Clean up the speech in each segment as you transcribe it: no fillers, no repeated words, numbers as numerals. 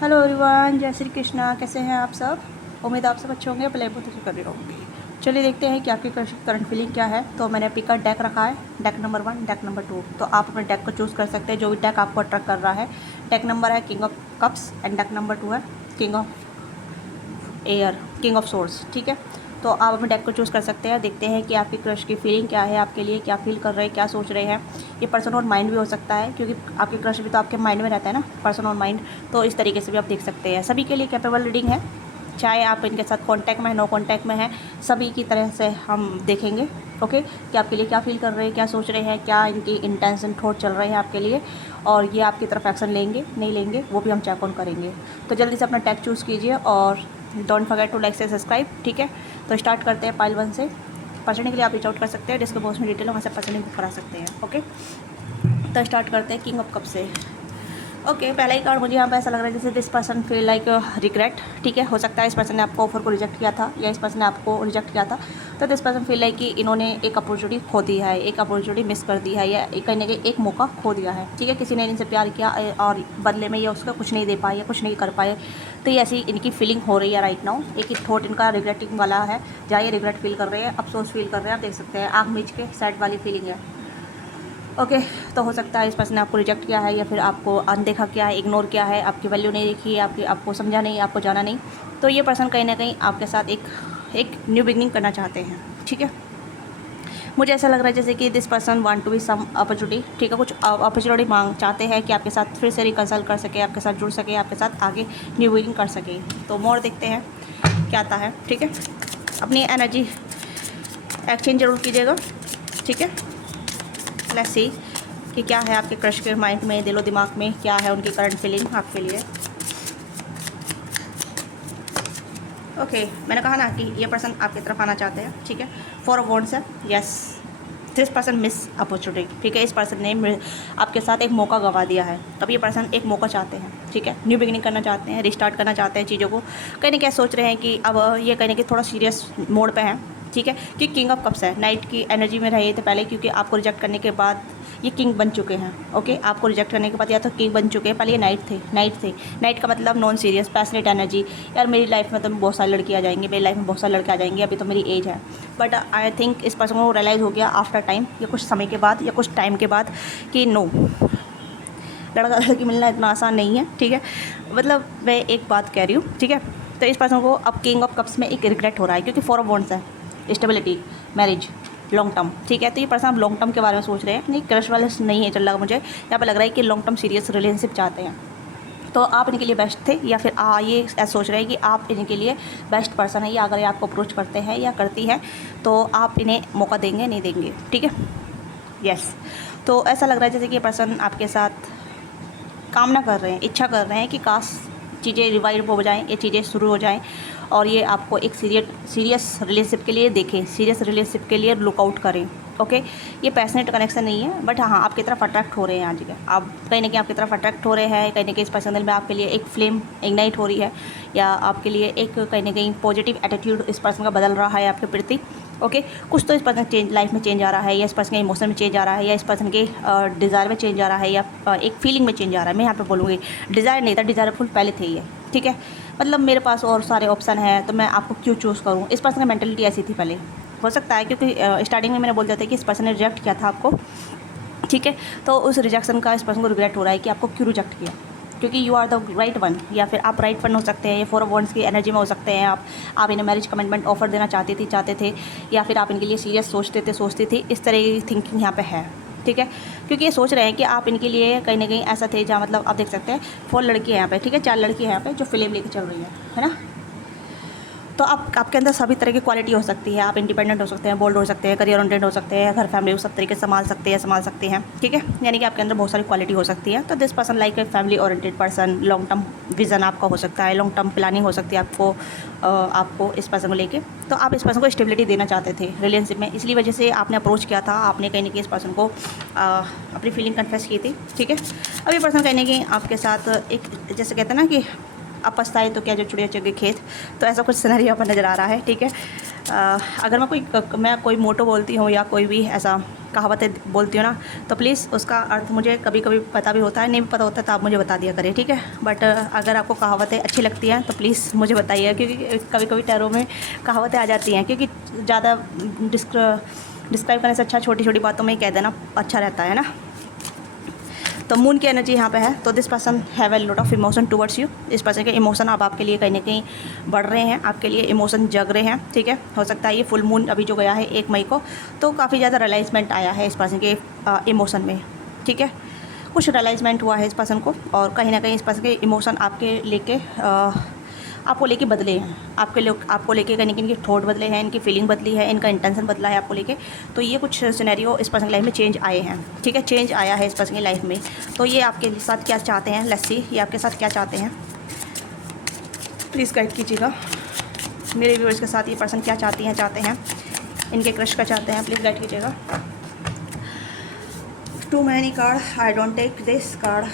Hello everyone, जय श्री कृष्णा। कैसे हैं आप सब? उम्मीद आप सब अच्छे होंगे। प्ले बहुत अच्छी कर रही रहूँगी। चलिए देखते हैं कि आपकी करंट फीलिंग क्या है। तो मैंने पिक का डेक रखा है, डेक नंबर 1, डेक नंबर 2। तो आप अपने डेक को चूज़ कर सकते हैं जो भी डेक आपको अट्रैक्ट कर रहा है। डेक नंबर है king of cups and deck number 2 है king of air, king of source. ठीक है, तो आप अपने डेक को चूज़ कर सकते हैं। देखते हैं कि आपकी क्रश की फीलिंग क्या है, आपके लिए क्या फील कर रहे हैं, क्या सोच रहे हैं। ये पर्सन और माइंड भी हो सकता है, क्योंकि आपकी क्रश भी तो आपके माइंड में रहता है ना, पर्सन और माइंड। तो इस तरीके से भी आप देख सकते हैं। सभी के लिए कैपेबल रीडिंग है, चाहे आप इनके साथ कांटेक्ट में है, नो कांटेक्ट में है, सभी की तरह से हम देखेंगे। ओके, कि आपके लिए क्या फील कर रहे हैं, क्या सोच रहे हैं, क्या इनकी इंटेंशन थॉट चल रहे हैं आपके लिए, और ये आपकी तरफ एक्शन लेंगे नहीं लेंगे वो भी हम चेक ऑन करेंगे। तो जल्दी से अपना टैग चूज़ कीजिए और डोंट फॉरगेट टू लाइक से सब्सक्राइब। ठीक है, तो स्टार्ट करते हैं। पाइल 1 से पर्सनिंग के लिए आप रीच आउट कर सकते हैं, जिसके बॉक्स में डिटेल वहाँ से पर्सनिंग बुक करा सकते हैं। ओके, तो स्टार्ट करते हैं किंग ऑफ कप से। ओके, पहला ही कार्ड मुझे यहाँ पे ऐसा लग रहा है जैसे this person feel like regret. ठीक है, हो सकता है इस पर्सन ने आपको ऑफर को रिजेक्ट किया था या इस पर्सन ने आपको रिजेक्ट किया था। तो दिस पर्सन फील लाइक कि इन्होंने एक अपॉर्चुनिटी खो दी है, एक अपॉर्चुनिटी मिस कर दी है, या कहीं ना कहीं एक मौका खो दिया है। ठीक है, किसी ने इनसे प्यार किया और बदले में ये उसका कुछ नहीं दे पाए या कुछ नहीं कर पाए। तो ये ऐसी इनकी फीलिंग हो रही है राइट नाउ। एक थॉट इनका रिग्रेटिंग वाला है, जहाँ ये रिग्रेट फील कर रहे हैं, अफसोस फील कर रहे हैं। आप देख सकते हैं आँख मीच के सैड वाली फीलिंग है। ओके, तो हो सकता है इस पर्सन ने आपको रिजेक्ट किया है या फिर आपको अनदेखा किया है, इग्नोर किया है, आपकी वैल्यू नहीं देखी है, आपको समझा नहीं, आपको जाना नहीं। तो ये पर्सन कहीं ना कहीं आपके साथ एक न्यू बिगनिंग करना चाहते हैं। ठीक है, मुझे ऐसा लग रहा है जैसे कि this person want to be some opportunity. ठीक है, कुछ अपॉर्चुनिटी मांग चाहते हैं कि आपके साथ फिर से रिकंसल्ट कर सके, आपके साथ जुड़ सके, आपके साथ आगे न्यू बिगनिंग कर सके। तो मोर देखते हैं क्या आता है। ठीक है, अपनी एनर्जी एक्सचेंज जरूर कीजिएगा। ठीक है, लेट्स सी कि क्या है आपके क्रश के माइंड में, दिलो दिमाग में क्या है उनकी करंट फीलिंग आपके लिए। ओके, मैंने कहा ना कि ये पर्सन आपकी तरफ आना चाहते हैं। ठीक है, 4 ऑफ वॉन्ड्स है। Yes, this person miss opportunity. ठीक है, इस पर्सन ने आपके साथ एक मौका गंवा दिया है। अब ये पर्सन एक मौका चाहते हैं। ठीक है, न्यू बिगिनिंग करना चाहते हैं, रिस्टार्ट करना चाहते हैं चीज़ों को। कहीं ना कहीं सोच रहे हैं कि अब ये कहीं ना कहीं थोड़ा सीरियस मोड पे हैं। ठीक है, कि किंग ऑफ कप्स है, नाइट की एनर्जी में रहे थे पहले, क्योंकि आपको रिजेक्ट करने के बाद ये किंग बन चुके हैं। ओके, आपको रिजेक्ट करने के बाद या तो किंग बन चुके हैं, पहले ये नाइट का मतलब नॉन सीरियस पैशनेट एनर्जी। यार मेरी लाइफ में तो बहुत सारी लड़की आ जाएंगी, मेरी लाइफ में बहुत सारे लड़के आ जाएंगे, अभी तो मेरी एज है। बट आई थिंक इस पर्सन को रियलाइज़ हो गया आफ्टर टाइम, या कुछ समय के बाद या कुछ टाइम के बाद, कि नो, लड़का लड़की मिलना इतना आसान नहीं है। ठीक है, मतलब मैं एक बात कह रही हूँ। ठीक है, तो इस पर्सन को अब किंग ऑफ कप्स में एक रिग्रेट हो रहा है, क्योंकि 4 ऑफ वॉन्ड्स है, स्टेबिलिटी, मैरिज, लॉन्ग टर्म। ठीक है, तो ये पर्सन आप लॉन्ग टर्म के बारे में सोच रहे हैं। नहीं, क्रश वाले नहीं है चल रहा मुझे यहाँ पर लग रहा है कि लॉन्ग टर्म सीरियस रिलेशनशिप चाहते हैं। तो आप इनके लिए बेस्ट थे, या फिर ये ऐसा सोच रहे हैं कि आप इनके लिए बेस्ट पर्सन है, या अगर ये आपको अप्रोच करते हैं या करती है तो आप इन्हें मौका देंगे नहीं देंगे। ठीक है, यस। तो ऐसा लग रहा है जैसे कि ये पर्सन आपके साथ कामना कर रहे हैं, इच्छा कर रहे हैं कि काश चीज़ें रिवाइव हो जाएँ, ये चीज़ें शुरू हो जाएँ, और ये आपको एक सीरियस रिलेशनशिप के लिए देखें, सीरियस रिलेशनशिप के लिए लुकआउट करें। ओके, ये पैशनेट कनेक्शन नहीं है, बट हाँ आपकी तरफ अट्रैक्ट हो रहे हैं। आज के आप कहीं ना कहीं आपकी तरफ अट्रैक्ट हो रहे हैं, कहीं ना कहीं इस पर्सन में आपके लिए एक फ्लेम इग्नाइट हो रही है, या आपके लिए एक कहीं ना कहीं पॉजिटिव एटीट्यूड इस पर्सन का बदल रहा है आपके प्रति। ओके, कुछ तो इस पर्सन चेंज लाइफ में चेंज आ रहा है, या इस पर्सन के इमोशन में चेंज आ रहा है, या इस पर्सन के डिज़ायर में चेंज आ रहा है, या एक फीलिंग में चेंज आ रहा है। मैं यहाँ पे बोलूँगी डिज़ायर नहीं था, डिज़ायरफुल पहले थे ये। ठीक है, मतलब मेरे पास और सारे ऑप्शन हैं, तो मैं आपको क्यों चूज़ करूँ। इस पर्सन की मेंटलिटी ऐसी थी पहले, हो सकता है क्योंकि स्टार्टिंग में मैंने बोल दिया था कि इस पर्सन ने रिजेक्ट किया था आपको। ठीक है, तो उस रिजेक्शन का इस पर्सन को रिग्रेट हो रहा है कि आपको क्यों रिजेक्ट किया, क्योंकि you are the right one, या फिर आप राइट वन हो सकते हैं, ये 4 ऑफ वॉन्ड्स की एनर्जी में हो सकते हैं। आप इन्हें मैरिज कमिटमेंट ऑफर देना चाहते थे, या फिर आप इनके लिए सीरियस सोचती थी। इस तरह की थिंकिंग यहाँ पे है। ठीक है, क्योंकि ये सोच रहे हैं कि आप इनके लिए कहीं ना कहीं ऐसा थे, जहाँ मतलब आप देख सकते हैं 4 लड़की है यहाँ पे। ठीक है, 4 लड़की है यहाँ पे जो फिल्म लेके चल रही है ना। तो आपके अंदर सभी तरह की क्वालिटी हो सकती है। आप इंडिपेंडेंट हो सकते हैं, बोल्ड हो सकते हैं, करियर ओरिएंटेड हो सकते हैं, घर फैमिली को सब तरीके से संभाल सकते हैं। ठीक है, यानी कि आपके अंदर बहुत सारी क्वालिटी हो सकती है। तो this person like a family oriented person, long term vision आपका हो सकता है, लॉन्ग टर्म प्लानिंग हो सकती है आपको इस पर्सन को लेके। तो आप इस पर्सन को स्टेबिलिटी देना चाहते थे रिलेशनशिप में, इसलिए वजह से आपने अप्रोच किया था, आपने कहीं ना कहीं इस पर्सन को अपनी फीलिंग कन्फेस की थी। ठीक है, अब ये पर्सन कहीं ना कहीं आपके साथ एक, जैसे कहते हैं ना कि अब पछताए तो क्या जो चुड़िया चुग गई खेत, तो ऐसा कुछ सिनेरियो पर नज़र आ रहा है। ठीक है, अगर मैं कोई मोटो बोलती हूँ या कोई भी ऐसा कहावतें बोलती हूँ ना, तो प्लीज़ उसका अर्थ मुझे कभी कभी पता भी होता है, नहीं भी पता होता है तो आप मुझे बता दिया करिए, ठीक है। बट अगर आपको कहावतें अच्छी लगती हैं तो प्लीज़ मुझे बताइए, क्योंकि कभी कभी टैरो में कहावतें आ जाती हैं, क्योंकि ज़्यादा डिस्क्राइब करने से अच्छा छोटी छोटी बातों में ही कह देना अच्छा रहता है ना। तो मून की एनर्जी यहाँ पे है, तो this person have a lot of emotion towards you. इस पर्सन के इमोशन अब आपके लिए कहीं ना कहीं बढ़ रहे हैं, आपके लिए इमोशन जग रहे हैं, ठीक है। हो सकता है ये फुल मून अभी जो गया है 1 मई को, तो काफ़ी ज़्यादा रियलाइजमेंट आया है इस पर्सन के इमोशन में, ठीक है। कुछ रियलाइजमेंट हुआ है इस पर्सन को, और कहीं ना कहीं इस पर्सन के इमोशन आपको लेके बदले हैं, आपको लेके कहीं इनके थॉट बदले हैं, इनकी फीलिंग बदली है, इनका इंटेंशन बदला है आपको लेके। तो ये कुछ सिनेरियो इस पर्सन की लाइफ में चेंज आए हैं, ठीक है, चेंज आया है इस पर्सन की लाइफ में। तो ये आपके साथ क्या चाहते हैं, लेट्स सी ये आपके साथ क्या चाहते हैं, प्लीज़ गाइड कीजिएगा। मेरे व्यूअर्स के साथ ये पर्सन क्या चाहते हैं, इनके क्रश का चाहते हैं, प्लीज़ गाइड कीजिएगा। Too many card, I don't take this card,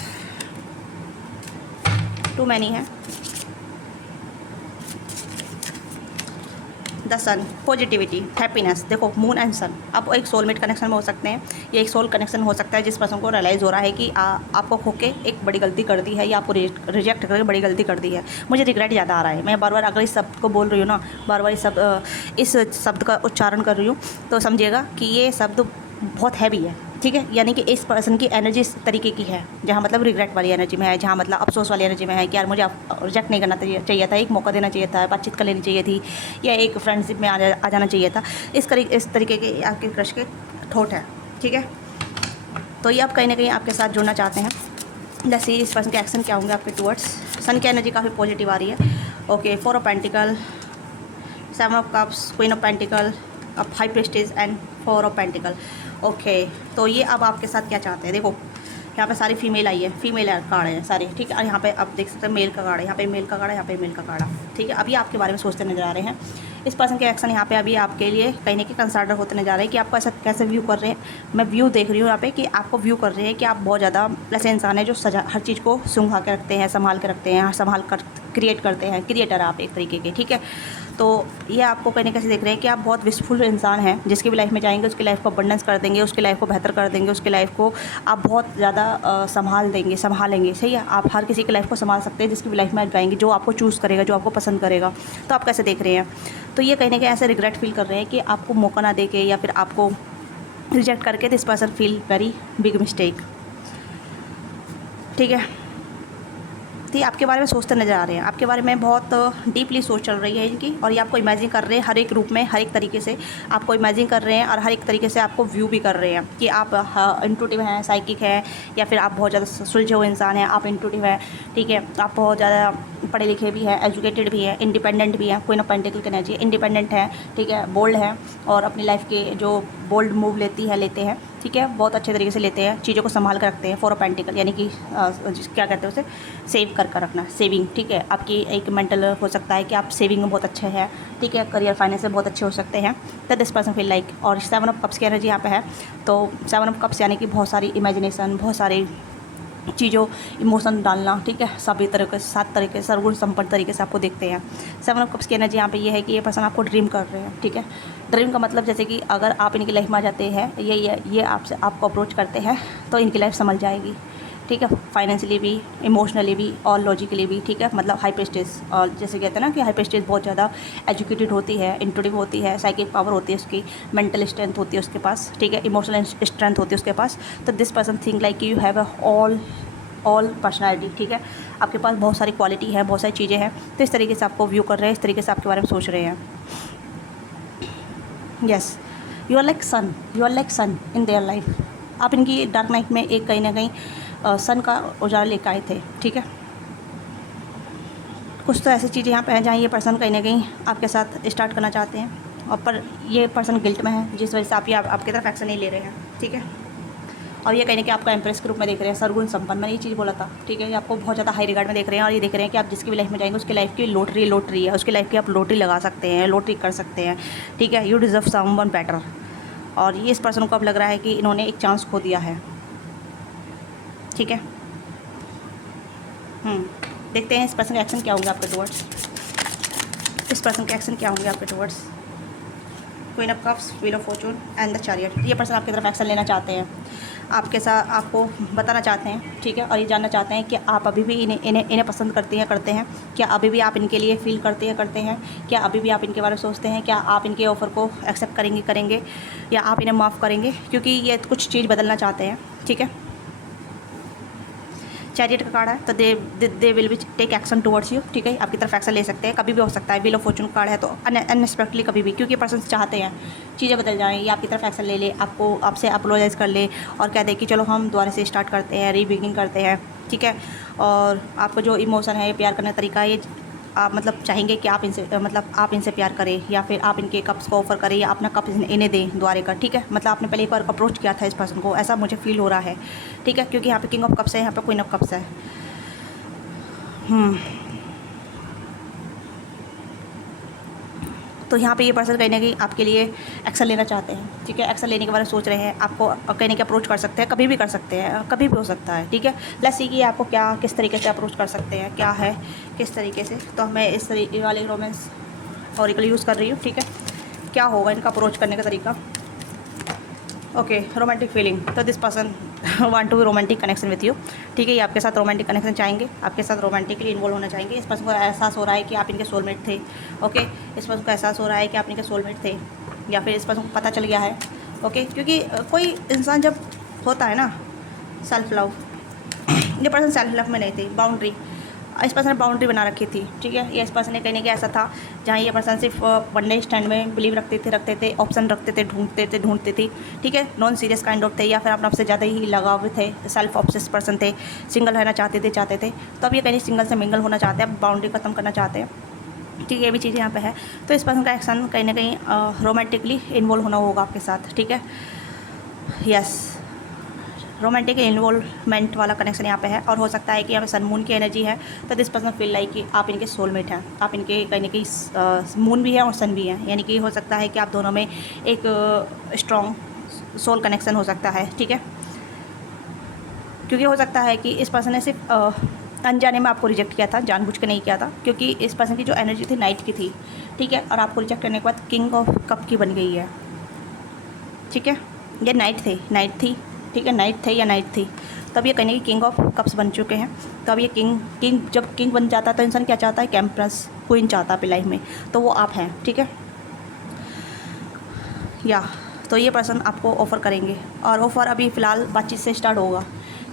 too many है। The sun, positivity, happiness. देखो मून एंड सन, आप एक सोलमेट कनेक्शन में हो सकते हैं, ये एक सोल कनेक्शन हो सकता है जिस पर्सन को रियलाइज़ हो रहा है कि आपको खो के एक बड़ी गलती कर दी है, या आपको रिजेक्ट करके बड़ी गलती कर दी है। मुझे रिग्रेट ज़्यादा आ रहा है, मैं बार बार अगर इस शब्द को बोल रही हूँ ना, बार बार इस शब्द का उच्चारण कर रही हूँ, तो समझिएगा कि ये शब्द बहुत हैवी है, ठीक है। यानी कि इस पर्सन की एनर्जी इस तरीके की है, जहाँ मतलब रिग्रेट वाली एनर्जी में है, जहाँ मतलब अफसोस वाली एनर्जी में है कि यार मुझे रिजेक्ट नहीं करना चाहिए था, एक मौका देना चाहिए था, बातचीत कर लेनी चाहिए थी, या एक फ्रेंडशिप में आ जाना चाहिए था। इस तरीके के आपके क्रश के थॉट है, ठीक है। तो ये आप कहीं ना कहीं आपके साथ जुड़ना चाहते हैं। जैसे इस पर्सन के एक्शन क्या होंगे आपके टूवर्ड्स। सन की एनर्जी काफ़ी पॉजिटिव आ रही है, okay. 4 of pentacle, 7 of cups, queen of pentacle, अब high priestess and 4 of pentacle, okay. तो ये अब आपके साथ क्या चाहते हैं, देखो यहाँ पे सारी फीमेल आई है, फीमेल कार्ड है सारे, ठीक है। और यहाँ पे आप देख सकते हैं मेल का कार्ड है, यहाँ पे मेल का कार्ड है, यहाँ पे मेल का कार्ड है, ठीक है। अभी आपके बारे में सोचते नजर आ रहे हैं। इस पर्सन के एक्शन यहाँ पे अभी आपके लिए कहीं ना कहीं कंसर्न होते नजर आ रहे हैं कि आपको ऐसा कैसे व्यू कर रहे हैं। मैं व्यू देख रही हूँ यहाँ पे कि आपको व्यू कर रहे हैं कि आप बहुत ज़्यादा ऐसे इंसान है जो हर चीज़ को सुंघा के रखते हैं, संभाल के रखते हैं, संभाल कर क्रिएट करते हैं, क्रिएटर आप एक तरीके के, ठीक है। तो ये आपको कहीं ना कहीं देख रहे हैं कि आप बहुत विशफुल इंसान हैं, जिसकी भी लाइफ में जाएंगे उसकी लाइफ को अबंडेंस कर देंगे, उसकी लाइफ को बेहतर कर देंगे, उसकी लाइफ को आप बहुत ज़्यादा संभालेंगे, सही है। आप हर किसी की लाइफ को संभाल सकते हैं जिसकी भी लाइफ में आप जाएंगे, जो आपको चूज़ करेगा, जो आपको पसंद करेगा। तो आप कैसे देख रहे हैं, तो ये कहीं ना कहीं ऐसे रिग्रेट फील कर रहे हैं कि आपको मौका ना दे के या फिर आपको रिजेक्ट करके this person feel very big mistake, ठीक है। तो ये आपके बारे में सोचते नज़र आ रहे हैं, आपके बारे में बहुत डीपली सोच चल रही है इनकी, और ये आपको इमेजिन कर रहे हैं हर एक रूप में, हर एक तरीके से आपको इमेजिन कर रहे हैं, और हर एक तरीके से आपको व्यू भी कर रहे हैं कि आप इंट्यूटिव हैं, साइकिक हैं, या फिर आप बहुत ज़्यादा सुलझे हुए इंसान हैं, आप इंट्यूटिव हैं, ठीक है। आप बहुत ज़्यादा पढ़े लिखे भी हैं, एजुकेटेड भी हैं, इंडिपेंडेंट भी हैं, क्वीन ऑफ पेंटिकल की एनर्जी, इंडिपेंडेंट है, ठीक है, बोल्ड है, और अपनी लाइफ के जो बोल्ड मूव लेते हैं, ठीक है, बहुत अच्छे तरीके से लेते हैं, चीज़ों को संभाल कर रखते हैं। 4 ऑफ पेंटिकल यानी कि क्या कहते हैं उसे, सेव कर रखना, सेविंग, ठीक है। आपकी एक मेंटल हो सकता है कि आप सेविंग में बहुत अच्छे हैं, ठीक है, करियर फाइनेंस में बहुत अच्छे हो सकते हैं, तो दिस पर्सन फील लाइक। और 7 ऑफ कप्स की एनर्जी यहाँ पे है, तो 7 ऑफ कप्स यानी कि बहुत सारी इमेजिनेशन, बहुत सारी चीज़ों इमोशन डालना, ठीक है, सभी तरीके से 7 तरीके से सर्वगुण संपन्न तरीके से आपको देखते हैं। 7 ऑफ कप्स की एनर्जी यहाँ पे ये है कि ये पर्सन आपको ड्रीम कर रहे हैं, ठीक है। ड्रीम का मतलब जैसे कि अगर आप इनकी लाइफ में आ जाते हैं, ये आपको अप्रोच करते हैं, तो इनकी लाइफ संभल जाएगी, ठीक है, फाइनेंशियली भी, इमोशनली भी और लॉजिकली भी, ठीक है। मतलब हाई प्रेस्टीज, और जैसे कहते हैं ना कि हाई प्रेस्टीज बहुत ज़्यादा एजुकेटेड होती है, इंट्यूटिव होती है, साइकिक पावर होती है उसकी, मेंटल स्ट्रेंथ होती है उसके पास, ठीक है, इमोशनल स्ट्रेंथ होती है उसके पास। तो this person think like you have all personality, ठीक है, आपके पास बहुत सारी क्वालिटी है, बहुत सारी चीज़ें हैं। तो इस तरीके से आपको व्यू कर रहे हैं, इस तरीके से आपके बारे में सोच रहे हैं। Yes, you are like sun in their life. आप इनकी डार्क नाइट में एक कहीं ना कहीं सन का उजाला लेकर आए थे, ठीक है। कुछ तो ऐसी चीज़ें यहाँ पे हैं जहाँ ये पर्सन कहीं ना कहीं आपके साथ स्टार्ट करना चाहते हैं, और पर ये पर्सन गिल्ट में है, जिस वजह से आपकी तरफ एक्शन नहीं ले रहे हैं, ठीक है। और ये कहीं ना कहीं आपका एम्प्रेस के रूप में देख रहे हैं, सर्वगुण संपन्न, मैंने ये चीज़ बोला था, ठीक है। ये आपको बहुत ज़्यादा हाई रिगार्ड में देख रहे हैं, और ये देख रहे हैं कि आप जिसकी भी लाइफ में जाएंगे उसकी लाइफ की लॉटरी है, उसकी लाइफ की आप लॉटरी लगा सकते हैं, लॉटरी कर सकते हैं, ठीक है। You deserve someone better. और ये इस पर्सन को अब लग रहा है कि इन्होंने एक चांस खो दिया है, ठीक है। देखते हैं इस पर्सन के एक्शन क्या होंगे आपके टुवर्ड्स, इस पर्सन के एक्शन क्या होंगे आपके towards. Queen of cups, wheel of Fortune and the chariot. ये पर्सन आपकी तरफ एक्शन लेना चाहते हैं, आपके साथ आपको बताना चाहते हैं, ठीक है, और ये जानना चाहते हैं कि आप अभी भी इन्हें पसंद करते हैं, क्या अभी भी आप इनके लिए फील करते हैं, क्या अभी भी आप इनके बारे में सोचते हैं, क्या आप इनके ऑफ़र को एक्सेप्ट करेंगे या आप इन्हें माफ़ करेंगे, क्योंकि ये कुछ चीज़ बदलना चाहते हैं, ठीक है। चैरियट का कार्ड है, तो they will be take action towards you, ठीक है, आपकी तरफ एक्शन ले सकते हैं, कभी भी हो सकता है। व्हील ऑफ फॉर्चून कार्ड है, तो अनएक्सपेक्टली कभी भी, क्योंकि पर्सन चाहते हैं चीज़ें बदल जाएँ, या आपकी तरफ एक्शन ले ले, आपसे अपोलोजाइज़ कर ले और कह दे कि चलो हम दोबारा से स्टार्ट करते हैं, रीबिगिनिंग करते हैं, ठीक है। और आपको जो इमोशन है, प्यार करने का तरीका है, ये आप मतलब चाहेंगे कि आप इनसे प्यार करें, या फिर आप इनके कप्स को ऑफ़र करें, या अपना कप इन्हें दें द्वारे का, ठीक है। मतलब आपने पहले एक बार अप्रोच किया था इस पर्सन को, ऐसा मुझे फील हो रहा है, ठीक है, क्योंकि यहाँ पे किंग ऑफ कप्स है, यहाँ पे क्वीन ऑफ कप्स है। तो यहाँ पे ये पर्सन कहीं ना कहीं आपके लिए एक्शन लेना चाहते हैं, ठीक है, एक्शन लेने के बारे में सोच रहे हैं, आपको कहीं ना कहीं अप्रोच कर सकते हैं, कभी भी कर सकते हैं, कभी भी हो सकता है, ठीक है। लेट्स सी कि आपको किस तरीके से अप्रोच कर सकते हैं, क्या है किस तरीके से। तो मैं इस तरीके वाले रोमांस ऑरिकल यूज़ कर रही हूँ, ठीक है। क्या होगा इनका अप्रोच करने का तरीका। ओके, रोमांटिक फीलिंग, तो this person want to be romantic connection with you, ठीक है। ये आपके साथ रोमांटिक कनेक्शन चाहेंगे, आपके साथ रोमांटिकली इन्वॉल्व होना चाहेंगे। इस पर्सन को एहसास हो रहा है कि आप इनके सोलमेट थे, ओके। इस पर्सन को एहसास हो रहा है कि आप इनके सोलमेट थे, या फिर इस पर्सन को पता चल गया है, ओके। क्योंकि कोई इंसान जब होता है ना सेल्फ लव, ये पर्सन सेल्फ लव में नहीं थे, बाउंड्री, इस पर्सन ने बाउंड्री बना रखी थी, ठीक है। ये इस पर्सन ने कहीं ना कहीं ऐसा था जहाँ ये पर्सन सिर्फ वन नाइट स्टैंड में बिलीव रखते थे, ऑप्शन रखते थे, ढूंढते थे, ठीक है। नॉन सीरियस काइंड ऑफ थे, या फिर अपने आपसे ज़्यादा ही लगाव थे, सेल्फ ऑब्सेस पर्सन थे, सिंगल रहना चाहते थे। तो अब ये कहीं सिंगल से मिंगल होना चाहते हैं, बाउंड्री ख़त्म करना चाहते हैं, ठीक है। ये भी चीज़ यहाँ पे है। तो इस पर्सन का एक्शन कहीं ना कहीं रोमांटिकली इन्वॉल्व होना होगा आपके साथ, ठीक है। यस, रोमांटिक इन्वॉल्वमेंट वाला कनेक्शन यहाँ पे है। और हो सकता है कि यहाँ पे सन मून की एनर्जी है, तो दिस पर्सन फील लाइक कि आप इनके सोलमेट हैं, आप इनके कहीं ना कहीं मून भी है और सन भी है, यानी कि हो सकता है कि आप दोनों में एक स्ट्रॉन्ग सोल कनेक्शन हो सकता है, ठीक है। क्योंकि हो सकता है कि इस पर्सन ने सिर्फ अनजाने में आपको रिजेक्ट किया था, जानबूझ के नहीं किया था, क्योंकि इस पर्सन की जो एनर्जी थी नाइट की थी, ठीक है। और आपको रिजेक्ट करने के बाद किंग ऑफ कप की बन गई है, ठीक है। ये नाइट थी, ठीक है, नाइट थे या नाइट थी, तब ये कहीं किंग ऑफ कप्स बन चुके हैं। तो अब ये किंग जब किंग बन जाता है तो इंसान क्या चाहता है, कैम्प्रेस क्वीन चाहता है अपनी लाइफ में, तो वो आप हैं, ठीक है। या तो ये पर्सन आपको ऑफ़र करेंगे, और ऑफ़र अभी फ़िलहाल बातचीत से स्टार्ट होगा,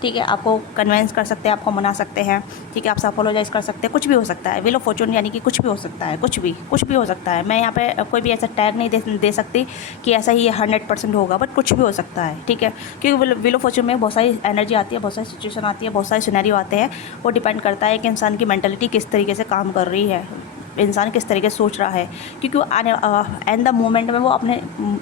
ठीक है। आपको कन्वेंस कर सकते हैं, आपको मना सकते हैं, ठीक है, आपसे अपोलोजाइज़ कर सकते हैं, कुछ भी हो सकता है। व्हील ऑफ फॉर्चून यानी कि कुछ भी हो सकता है, कुछ भी हो सकता है। मैं यहाँ पे कोई भी ऐसा टैग नहीं दे सकती कि ऐसा ही ये 100% होगा, बट कुछ भी हो सकता है, ठीक है। क्योंकि व्हील ऑफ फॉर्चून में बहुत सारी एनर्जी आती है, बहुत सारी सिचुएशन आती है, बहुत सारे सिनेरियो आते हैं। वो डिपेंड करता है कि इंसान की मेंटालिटी किस तरीके से काम कर रही है, इंसान किस तरीके से सोच रहा है, क्योंकि आने एंड द मोमेंट में वो अपने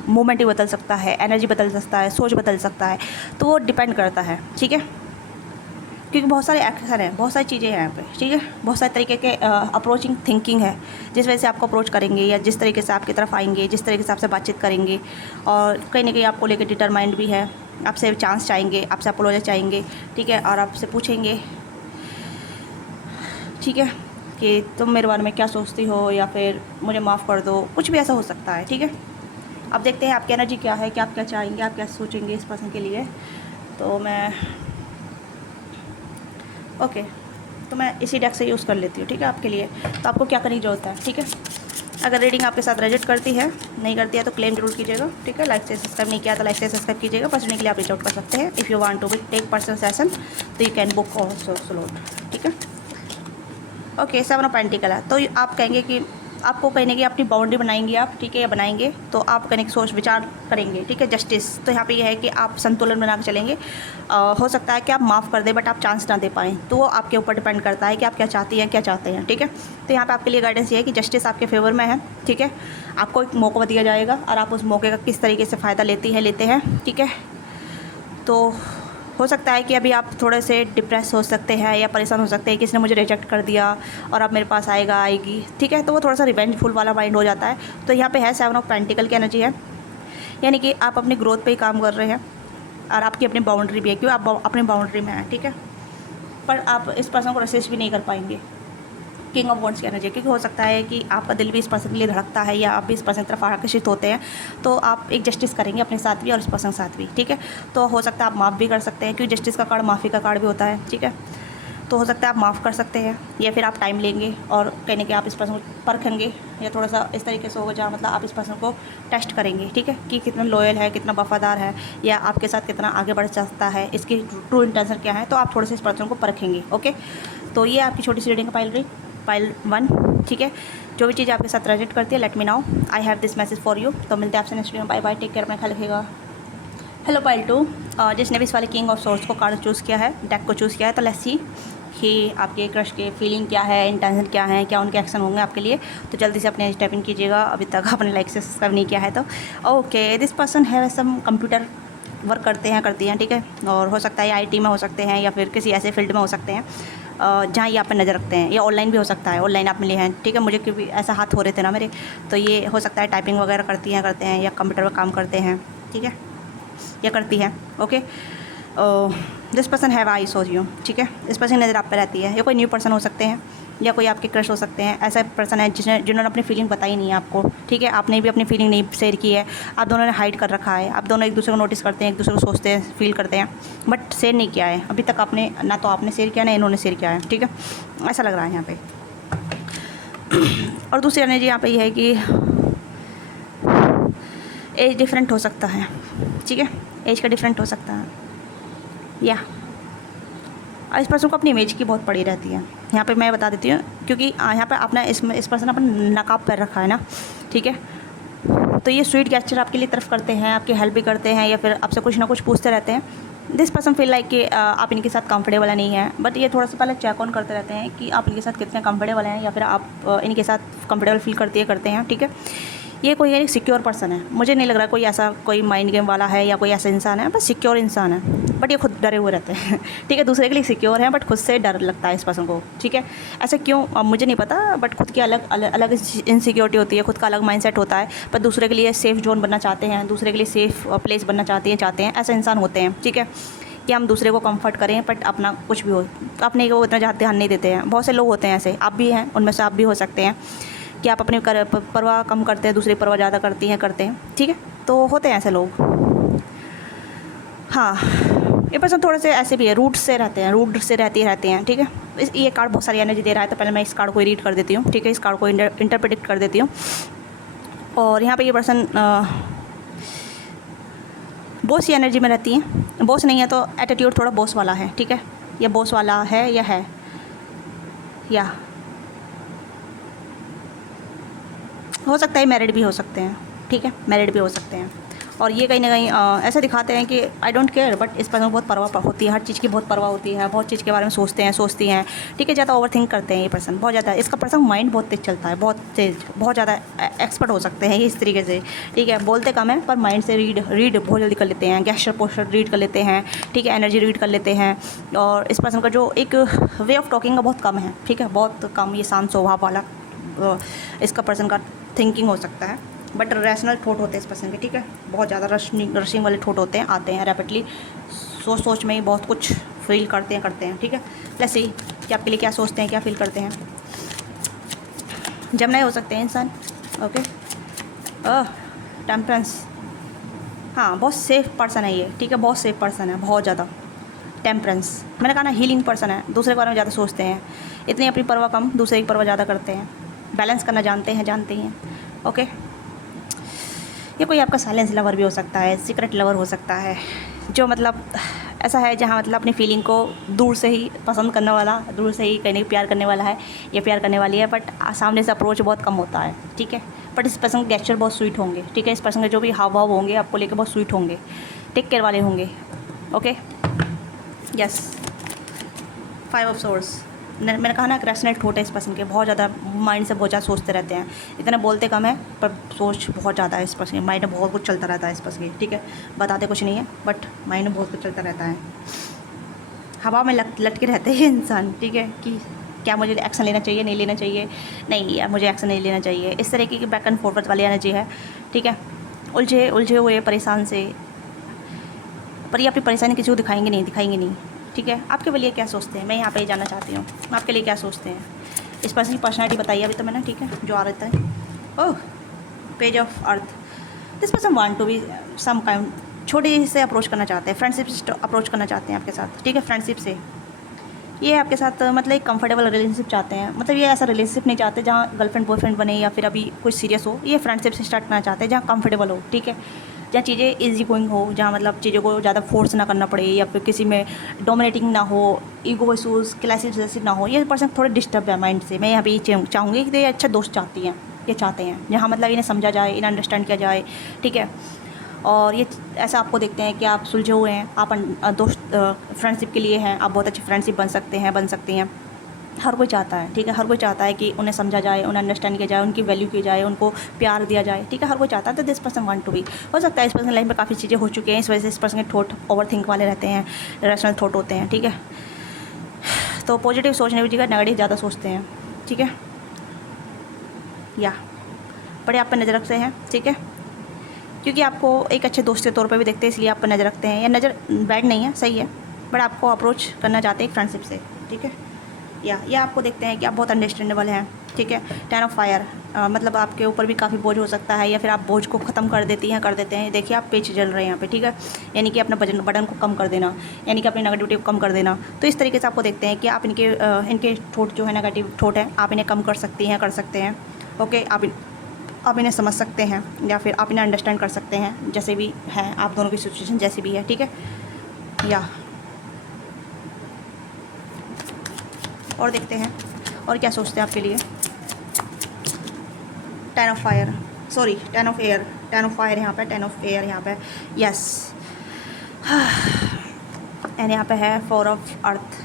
मोमेंट ही बदल सकता है, एनर्जी बदल सकता है, सोच बदल सकता है, तो वो डिपेंड करता है, ठीक है। क्योंकि बहुत सारे एक्शन हैं, बहुत सारी चीज़ें हैं यहाँ पे, ठीक है। बहुत सारे तरीके के अप्रोचिंग थिंकिंग है, जिस वजह से आपको अप्रोच करेंगे, या जिस तरीके से आपकी तरफ आएंगे, जिस तरीके से आपसे बातचीत करेंगे, और कहीं ना कहीं आपको लेकर डिटरमाइंड भी है, आपसे चांस चाहेंगे, आपसे अपोलॉजी चाहेंगे, ठीक है। और आपसे पूछेंगे, ठीक है, कि तुम मेरे बारे में क्या सोचती हो, या फिर मुझे माफ़ कर दो, कुछ भी ऐसा हो सकता है, ठीक है। अब देखते हैं आपकी एनर्जी क्या है, कि आप क्या चाहेंगे, आप क्या सोचेंगे इस पर्सन के लिए। तो मैं ओके, तो मैं इसी डेक से यूज़ कर लेती हूँ, ठीक है, आपके लिए। तो आपको क्या करने की ज़रूरत है, ठीक है। अगर रीडिंग आपके साथ रेजोनेट करती है, नहीं करती है तो क्लेम जरूर कीजिएगा, ठीक है। लाइक से सब्सक्राइब नहीं किया तो लाइक से सब्सक्राइब कीजिएगा। पर्सनली के लिए आप रीच आउट कर सकते हैं। If you want to take personal session तो you can book also slot, ठीक है। ओके, 7 ऑफ पेंटिकल है, तो आप कहेंगे कि आपको कहने की अपनी बाउंड्री बनाएंगे आप, ठीक है, या बनाएंगे, तो आप कहने की सोच विचार करेंगे, ठीक है। जस्टिस, तो यहाँ पे ये है कि आप संतुलन बना के चलेंगे। हो सकता है कि आप माफ़ कर दें, बट आप चांस ना दे पाएँ, तो वो आपके ऊपर डिपेंड करता है कि आप क्या चाहती हैं, क्या चाहते हैं, ठीक है। तो यहाँ पे आपके लिए गाइडेंस ये है कि जस्टिस आपके फेवर में है, ठीक है। आपको एक मौका दिया जाएगा, और आप उस मौके का किस तरीके से फ़ायदा लेते हैं, ठीक है। तो हो सकता है कि अभी आप थोड़े से डिप्रेस हो सकते हैं, या परेशान हो सकते हैं, किसी ने मुझे रिजेक्ट कर दिया और अब मेरे पास आएगी, ठीक है। तो वो थोड़ा सा रिवेंजफुल वाला माइंड हो जाता है। तो यहाँ पे है 7 ऑफ पेंटिकल की एनर्जी है, यानी कि आप अपनी ग्रोथ पे ही काम कर रहे हैं, और आपकी अपनी बाउंड्री भी है, क्योंकि आप अपनी बाउंड्री में हैं, ठीक है। पर आप इस पर्सन को रेसिस्ट भी नहीं कर पाएंगे, किंग ऑफ वॉन्ड्स की एनर्जी, क्योंकि हो सकता है कि आपका दिल भी इस पर्सन के लिए धड़कता है या आप भी इस पर्सन की तरफ आकर्षित होते हैं, तो आप एक जस्टिस करेंगे अपने साथ भी और इस पर्सन के साथ भी, ठीक है। तो हो सकता है आप माफ़ भी कर सकते हैं, क्योंकि जस्टिस का कार्ड माफ़ी का कार्ड भी होता है, ठीक है। तो हो सकता है आप माफ़ कर सकते हैं, या फिर आप टाइम लेंगे और कहने के आप इस पर्सन को परखेंगे, या थोड़ा सा इस तरीके से होगा जहाँ मतलब आप इस पर्सन को टेस्ट करेंगे, ठीक है, कि कितना लॉयल है, कितना वफादार है, या आपके साथ कितना आगे बढ़ सकता है, इसकी ट्रू इंटेंशन क्या है। तो आप थोड़े से इस पर्सन को परखेंगे, ओके। तो ये आपकी छोटी सी रीडिंग पाइल 1, ठीक है। जो भी चीज़ आपके साथ रेजोनेट करती है, let me now, I have this message for you. तो मिलते हैं आपसे नेक्स्ट वीडियो में, बाय बाय, टेक केयर, अपना ख्याल रखिएगा। हेलो पाइल 2, जिसने भी इस वाले किंग ऑफ सोर्स को कार्ड चूज़ किया है, डेक को चूज़ किया है, तो लेट्स सी कि आपके क्रश के फीलिंग क्या है, इंटेंशन क्या है, क्या उनके एक्शन होंगे आपके लिए। तो जल्दी से अपने स्टेप इन कीजिएगा, अभी तक आपने लाइक से सब्सक्राइब नहीं किया है तो। ओके, दिस पर्सन है सम कंप्यूटर वर्क करती हैं, ठीक है, और हो सकता है आईटी में हो सकते हैं, या फिर किसी ऐसे फील्ड में हो सकते हैं जहाँ ये आप पर नज़र रखते हैं, या ऑनलाइन भी हो सकता है, ऑनलाइन आप मिले हैं, ठीक है। मुझे क्योंकि ऐसा हाथ हो रहे थे ना मेरे, तो ये हो सकता है टाइपिंग वगैरह करते हैं, या कंप्यूटर पर काम करते हैं, ठीक है, या करती है, okay. This person have I so you, ठीक है, इस पर्सन नज़र आप पे रहती है, या कोई न्यू पर्सन हो सकते हैं, या कोई आपके क्रश हो सकते हैं। ऐसा पर्सन है जिन्होंने अपनी फीलिंग बताई नहीं है आपको, ठीक है, आपने भी अपनी फीलिंग नहीं शेयर की है, आप दोनों ने हाइड कर रखा है, आप दोनों एक दूसरे को नोटिस करते हैं, एक दूसरे को सोचते हैं, फील करते हैं, बट शेयर नहीं किया है अभी तक आपने, ना तो आपने शेयर किया ना इन्होंने शेयर किया है, ठीक है, ऐसा लग रहा है यहाँ पे। और दूसरी एनर्जी यहाँ पे ये है कि एज डिफरेंट हो सकता है, ठीक है, एज का डिफरेंट हो सकता है, या और इस पर्सन को अपनी इमेज की बहुत पड़ी रहती है। यहाँ पे मैं बता देती हूँ, क्योंकि यहाँ पे अपना इस पर्सन अपना नकाब पर रखा है ना, ठीक है। तो ये स्वीट गेस्चर आपके लिए तरफ करते हैं, आपकी हेल्प भी करते हैं, या फिर आपसे कुछ ना कुछ पूछते रहते हैं। दिस पर्सन फील लाइक कि आप इनके साथ कंफर्टेबल नहीं है, बट ये थोड़ा सा पहले चेक ऑन करते रहते हैं कि आप इनके साथ कितने कंफर्टेबल हैं, या फिर आप इनके साथ कंफर्टेबल फील करते हैं, ठीक है। ये कोई एक सिक्योर पर्सन है, मुझे नहीं लग रहा कोई ऐसा कोई माइंड गेम वाला है, या कोई ऐसा इंसान है, बस सिक्योर इंसान है, बट ये खुद डरे हुए रहते हैं, ठीक है। दूसरे के लिए सिक्योर है, बट खुद से डर लगता है इस पर्सन को, ठीक है। ऐसे क्यों अब मुझे नहीं पता, बट खुद की अलग इनसिक्योरिटी होती है, खुद का अलग माइंडसेट होता है, पर दूसरे के लिए सेफ़ जोन बनना चाहते हैं, दूसरे के लिए सेफ़ प्लेस बनना चाहते हैं, ऐसे इंसान होते हैं, ठीक है, कि हम दूसरे को कंफर्ट करें, बट अपना कुछ भी हो, अपने को इतना ज़्यादा ध्यान नहीं देते हैं। बहुत से लोग होते हैं ऐसे, आप भी हैं उनमें से, आप भी हो सकते हैं कि आप अपनी परवाह कम करते हैं, दूसरी परवाह ज़्यादा करते हैं, ठीक है। तो होते हैं ऐसे लोग। हाँ, ये पर्सन थोड़े से ऐसे भी है, रूट से रहते हैं, ठीक है। ये कार्ड बहुत सारी एनर्जी दे रहा है, तो पहले मैं इस कार्ड को रीड कर देती हूँ, ठीक है, इस कार्ड को इंटरप्रेट कर देती हूँ। और यहाँ पे ये पर्सन बॉस की एनर्जी में रहती है, बॉस नहीं है तो एटीट्यूड थोड़ा बॉस वाला है, ठीक है, या बॉस वाला है, या हो सकता है मैरिड भी हो सकते हैं, ठीक है, मैरिड भी हो सकते हैं। और ये कहीं ना कहीं ऐसे दिखाते हैं कि आई डोंट केयर, बट इस पर्सन को बहुत परवाह होती है, हर चीज़ की बहुत परवाह होती है, बहुत चीज़ के बारे में सोचती हैं, ठीक है। ज़्यादा ओवर थिंक करते हैं ये पर्सन, बहुत ज़्यादा, इसका पर्सन माइंड बहुत तेज चलता है, बहुत तेज, बहुत ज़्यादा एक्सपर्ट हो सकते हैं ये इस तरीके से, ठीक है। बोलते कम है, पर माइंड से रीड बहुत जल्दी कर लेते हैं, गेस्चर पोस्चर रीड कर लेते हैं, ठीक है, एनर्जी रीड कर लेते हैं। और इस पर्सन का जो एक वे ऑफ टॉकिंग का बहुत कम है, ठीक है, बहुत कम, ये शांत स्वभाव वाला इसका पर्सन का थिंकिंग हो सकता है, बट रैशनल थॉट होते हैं इस पर्सन के, ठीक है। बहुत ज़्यादा रशिंग वाले थॉट होते हैं, आते हैं रैपिडली, सोच में ही बहुत कुछ फील करते हैं, ठीक है। लेट्स सी कि आपके लिए क्या सोचते हैं, क्या फील करते हैं। जमनाई हो सकते हैं इंसान, ओके। टेम्परेंस, हाँ, बहुत सेफ पर्सन है ये, ठीक है, बहुत सेफ पर्सन है, बहुत ज़्यादा। टेम्परेंस, मैंने कहा ना, हीलिंग पर्सन है, दूसरे के बारे में ज़्यादा सोचते हैं, इतनी अपनी परवाह कम, दूसरे की परवाह ज़्यादा करते हैं, बैलेंस करना जानते हैं, ओके। ये कोई आपका साइलेंस लवर भी हो सकता है, सीक्रेट लवर हो सकता है, जो मतलब ऐसा है जहाँ मतलब अपनी फीलिंग को दूर से ही पसंद करने वाला, दूर से ही कहीं प्यार करने वाला है, या प्यार करने वाली है, बट सामने से अप्रोच बहुत कम होता है, ठीक है। बट इस पर्सन के गेस्चर बहुत स्वीट होंगे, ठीक है, इस पर्सन के जो भी हाव भाव होंगे आपको लेकर बहुत स्वीट होंगे, टेक केयर वाले होंगे, ओके। यस, 5 ऑफ सोर्स, मैंने कहा ना, रैशनल थॉट है इस पर्सन के, बहुत ज़्यादा माइंड से बहुत ज़्यादा सोचते रहते हैं, इतना बोलते कम है पर सोच बहुत ज़्यादा है इस पर्सन के, माइंड में बहुत कुछ चलता रहता है इस पर्सन के, ठीक है। बताते कुछ नहीं है, बट माइंड में बहुत कुछ चलता रहता है, हवा में लटके रहते हैं इंसान, ठीक है, कि क्या मुझे एक्शन लेना चाहिए, नहीं लेना चाहिए, नहीं यार मुझे एक्शन नहीं लेना चाहिए, इस तरीके की बैक एंड फॉरवर्ड वाली एनर्जी है, ठीक है। उलझे हुए परेशान से, पर ये अपनी परेशानी किसी को दिखाएंगे नहीं, ठीक है। आपके लिए क्या सोचते हैं, मैं यहाँ पे जानना चाहती हूँ, आपके लिए क्या सोचते हैं इस पर्सन की पर्सनैलिटी बताइए अभी तो मैंने, ठीक है, जो आ रहता है। Oh, page of earth. This person want to be some kind, छोटी से अप्रोच करना चाहते हैं, फ्रेंडशिप से अप्रोच करना चाहते हैं आपके साथ, ठीक है, फ्रेंडशिप से। ये आपके साथ मतलब एक कंफर्टेबल रिलेशनशिप चाहते हैं, मतलब ये ऐसा रिलेशनशिप नहीं चाहते जहाँ गर्लफ्रेंड बॉयफ्रेंड बने या फिर अभी कुछ सीरियस हो। ये फ्रेंडशिप से स्टार्ट करना चाहते हैं जहाँ कंफर्टेबल हो, ठीक है, जहाँ चीज़ें इजी गोइंग हो, जहाँ मतलब चीज़ों को ज़्यादा फोर्स ना करना पड़े या फिर किसी में डोमिनेटिंग ना हो, ईगो इशूज़ क्लासिक जैसे ना हो। ये पर्सन थोड़े डिस्टर्ब है माइंड से। मैं यहाँ पे ये चाहूँगी कि ये अच्छा दोस्त चाहती हैं, ये चाहते हैं जहाँ मतलब इन्हें समझा जाए, इन्हें अंडरस्टैंड किया जाए, ठीक है। और ये ऐसा आपको देखते हैं कि आप सुलझे हुए हैं, आप दोस्त फ्रेंडशिप के लिए हैं, आप बहुत अच्छी फ्रेंडशिप बन सकते हैं, बन सकती हैं। हर कोई चाहता है, ठीक है, हर कोई चाहता है कि उन्हें समझा जाए, उन्हें अंडरस्टैंड किया जाए, उनकी वैल्यू की जाए, उनको प्यार दिया जाए, ठीक है, हर कोई चाहता है। तो this person want to be, हो सकता है इस पर्सन लाइफ में काफ़ी चीज़ें हो चुकी हैं, इस वजह से इस पर्सन के थॉट ओवर थिंक वाले रहते हैं, रैशनल थॉट होते हैं, ठीक है। तो पॉजिटिव सोचने की जगह नेगेटिव ज़्यादा सोचते हैं, ठीक है, या बड़े आप पर नज़र रखते हैं, ठीक है, क्योंकि आपको एक अच्छे दोस्त के तौर पर भी देखते हैं, इसलिए आप पर नज़र रखते हैं। या नज़र बैड नहीं है, सही है, बट आपको अप्रोच करना चाहते हैं एक फ्रेंडशिप से, ठीक है। या आपको देखते हैं कि आप बहुत अंडरस्टैंडेबल हैं, ठीक है। 10 ऑफ फायर, मतलब आपके ऊपर भी काफ़ी बोझ हो सकता है या फिर आप बोझ को ख़त्म कर देती हैं, कर देते हैं। देखिए आप पेच जल रहे हैं यहाँ पे, ठीक है, यानी कि अपना बर्डन को कम कर देना, यानी कि अपनी नेगेटिविटी को कम कर देना। तो इस तरीके से आपको देखते हैं कि आप इनके थॉट जो है नेगेटिव थॉट है, आप इन्हें कम कर सकती हैं, कर सकते हैं, ओके। आप इन्हें समझ सकते हैं या फिर आप इन्हें अंडरस्टैंड कर सकते हैं, जैसे भी है आप दोनों की सिचुएशन जैसी भी है, ठीक है। या और देखते हैं और क्या सोचते हैं आपके लिए। 10 of fire, sorry 10 of air, 10 of fire यहाँ पे, 10 ऑफ एयर यहाँ पे, यस। एंड यहाँ पे है 4 ऑफ अर्थ।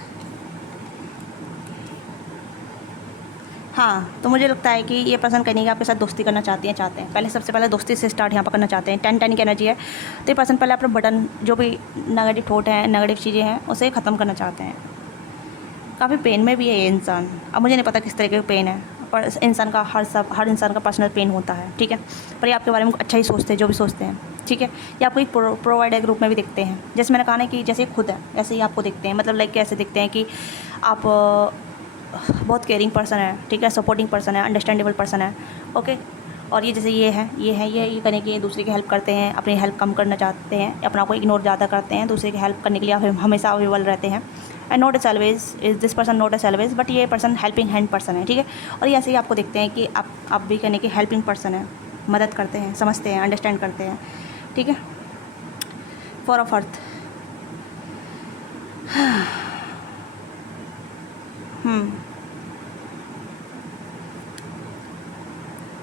हाँ, तो मुझे लगता है कि ये पर्सन कहीं आपके साथ दोस्ती करना चाहते हैं। पहले सबसे पहले दोस्ती से स्टार्ट यहाँ पर करना चाहते हैं। 10 की एनर्जी है, तो ये पर्सन पहले अपना बटन जो भी नेगेटिव थॉट है, नेगेटिव चीज़ें हैं, उसे ख़त्म करना चाहते हैं। काफ़ी पेन में भी है ये इंसान। अब मुझे नहीं पता किस तरीके का पेन है, पर इंसान का हर इंसान का पर्सनल पेन होता है, ठीक है। पर ये आपके बारे में अच्छा ही सोचते हैं, जो भी सोचते हैं, ठीक है। ये आपको एक प्रोवाइडर ग्रुप में भी देखते हैं, जैसे मैंने कहा ना कि जैसे खुद है ऐसे ही आपको देखते हैं, मतलब लाइक कैसे देखते हैं कि आप बहुत केयरिंग पर्सन है, ठीक है, सपोर्टिंग पर्सन है, अंडरस्टैंडेबल पर्सन है, ओके। और ये जैसे ये करने के लिए दूसरे की हेल्प करते हैं, अपनी हेल्प कम करना चाहते हैं, अपना को इग्नोर ज़्यादा करते हैं, दूसरे की हेल्प करने के लिए आप हमेशा अवेलेबल रहते हैं। And not S always is this person, not S always, but ये पर्सन हेल्पिंग हैंड पर्सन है, ठीक है। और ये ऐसे ही आपको देखते हैं कि आप भी कहने की हेल्पिंग पर्सन है, मदद करते हैं, समझते हैं, अंडरस्टैंड करते हैं, ठीक है। 4 ऑफ अर्थ,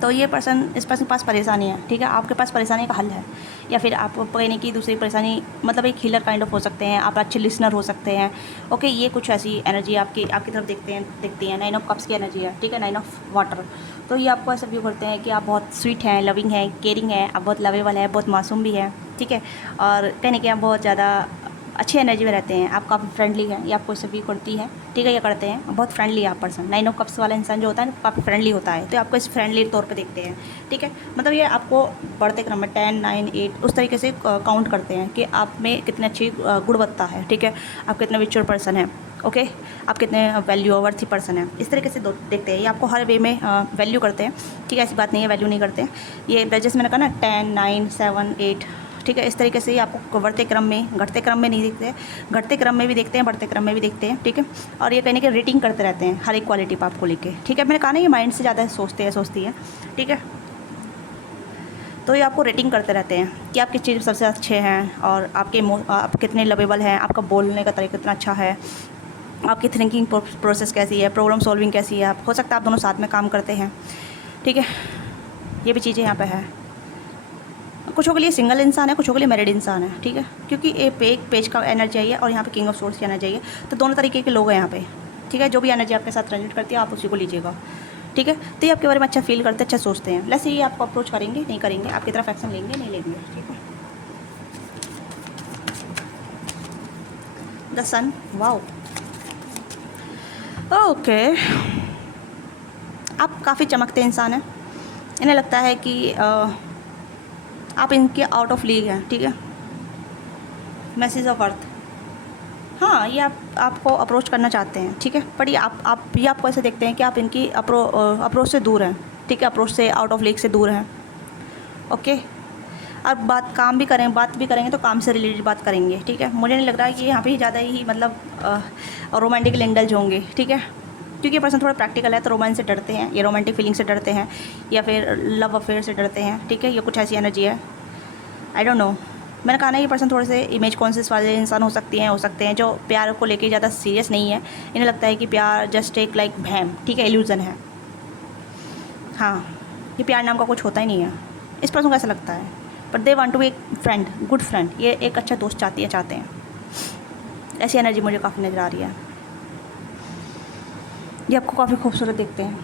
तो ये पर्सन, इस पर्सन के पास परेशानी है, ठीक है, आपके पास परेशानी का हल है, या फिर आप कहने की दूसरी परेशानी, मतलब एक हीलर काइंड ऑफ हो सकते हैं, आप अच्छे लिसनर हो सकते हैं, ओके। ये कुछ ऐसी एनर्जी आपकी तरफ देखती हैं। 9 ऑफ कप्स की एनर्जी है, ठीक है, 9 ऑफ वाटर। तो ये आपको ऐसा व्यू करते हैं कि आप बहुत स्वीट हैं, लविंग हैं, केयरिंग हैं, आप बहुत लवेबल है, बहुत मासूम भी है, ठीक है। और कहने के आप बहुत ज़्यादा अच्छी एनर्जी में रहते हैं, आप काफ़ी फ्रेंडली हैं, ये आपको सभी करती है, ठीक है, ये करते हैं, बहुत फ्रेंडली है आप पर्सन। 9 ऑफ कप्स वाला इंसान जो होता है ना, काफ़ी फ्रेंडली होता है, तो आपको इस फ्रेंडली तौर पे देखते हैं, ठीक है। मतलब ये आपको बढ़ते क्रम में 10, 9, 8 उस तरीके से काउंट करते हैं कि आप में कितनी अच्छी गुणवत्ता है, ठीक है, आप कितने मैच्योर पर्सन हैं, ओके, आप कितने वैल्यू वर्थी पर्सन हैं, इस तरीके से देखते हैं। ये आपको हर वे में वैल्यू करते हैं, ठीक है, ऐसी बात नहीं है वैल्यू नहीं करते हैं। ये जैसे मैंने कहा ना 10, 9, 7, 8, ठीक है, इस तरीके से ही आपको बढ़ते क्रम में, घटते क्रम में नहीं देखते, घटते क्रम में भी देखते हैं, बढ़ते क्रम में भी देखते हैं, ठीक है। और ये कहने के रेटिंग करते रहते हैं हर एक क्वालिटी पर आपको लेके, ठीक है। मैंने कहा ना ये माइंड से ज़्यादा सोचती है, ठीक है। तो ये आपको रेटिंग करते रहते हैं कि आप किस चीज़ सबसे अच्छे हैं, और आप कितने लवेबल हैं, आपका बोलने का तरीका कितना अच्छा है, आपकी थिंकिंग प्रोसेस कैसी है, प्रॉब्लम सॉल्विंग कैसी है। आप हो सकता है आप दोनों साथ में काम करते हैं, ठीक है। ये भी चीज़ें यहाँ पे है। कुछों के लिए सिंगल इंसान है, कुछों के लिए मैरिड इंसान है, ठीक है, क्योंकि एक पेज का एनर्जी चाहिए और यहाँ पे किंग ऑफ सोर्स की एनर्जी चाहिए, तो दोनों तरीके के लोग हैं यहाँ पे, ठीक है। जो भी एनर्जी आपके साथ रिलेट करती है आप उसी को लीजिएगा, ठीक है। तो ये आपके बारे में अच्छा फील करते हैं, अच्छा सोचते हैं, वैसे ये आपको अप्रोच करेंगे नहीं करेंगे, आपकी तरफ एक्शन लेंगे नहीं लेंगे, ठीक है। The sun, wow, okay. आप काफ़ी चमकते इंसान हैं, इन्हें लगता है कि आप इनके आउट ऑफ लीग हैं, ठीक है। मैसेज ऑफ अर्थ, हाँ, ये आपको अप्रोच करना चाहते हैं, ठीक है, बट ये आपको ऐसे देखते हैं कि आप इनकी अप्रोच से दूर हैं, ठीक है, अप्रोच से, आउट ऑफ लेक से दूर हैं। ओके, और बात भी करेंगे तो काम से रिलेटेड बात करेंगे, ठीक है। मुझे नहीं लग रहा है कि यहाँ पे ज़्यादा ही मतलब रोमांटिकल इंडल्ज होंगे, ठीक है, क्योंकि ये पर्सन थोड़ा प्रैक्टिकल है, तो रोमांस से डरते हैं, ये रोमांटिक फीलिंग से डरते हैं, या फिर लव अफेयर से डरते हैं, ठीक है, ये कुछ ऐसी एनर्जी है। आई डोंट नो, मैंने कहा ना ये पर्सन थोड़े से इमेज कॉन्शियस वाले इंसान हो सकते हैं जो प्यार को लेके ज़्यादा सीरियस नहीं है। इन्हें लगता है कि प्यार जस्ट एक लाइक वहम, ठीक है, इल्यूज़न है। हाँ, ये प्यार नाम का कुछ होता ही नहीं है, इस पर्सन को ऐसा लगता है। But they want to be एक फ्रेंड, गुड फ्रेंड, ये एक अच्छा दोस्त चाहते हैं। ऐसी एनर्जी मुझे काफ़ी नज़र आ रही है। ये आपको काफ़ी खूबसूरत देखते हैं,